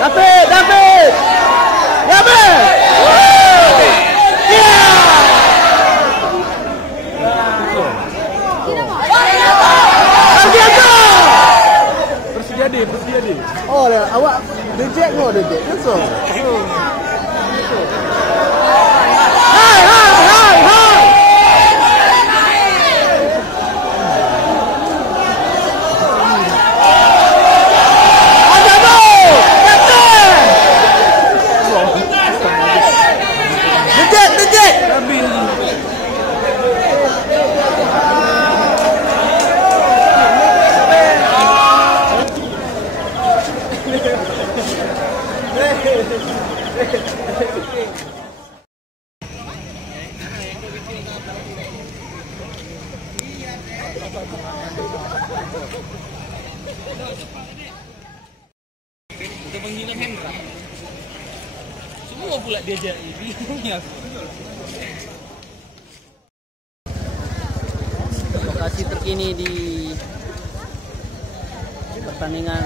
David! David! David! Terjadi. Oh, awak reject ke reject? So. Hai! Ada tu! Captain! Reject! Kita panggilan Hendra. Semua pula diajak ini. Lokasi terkini di pertandingan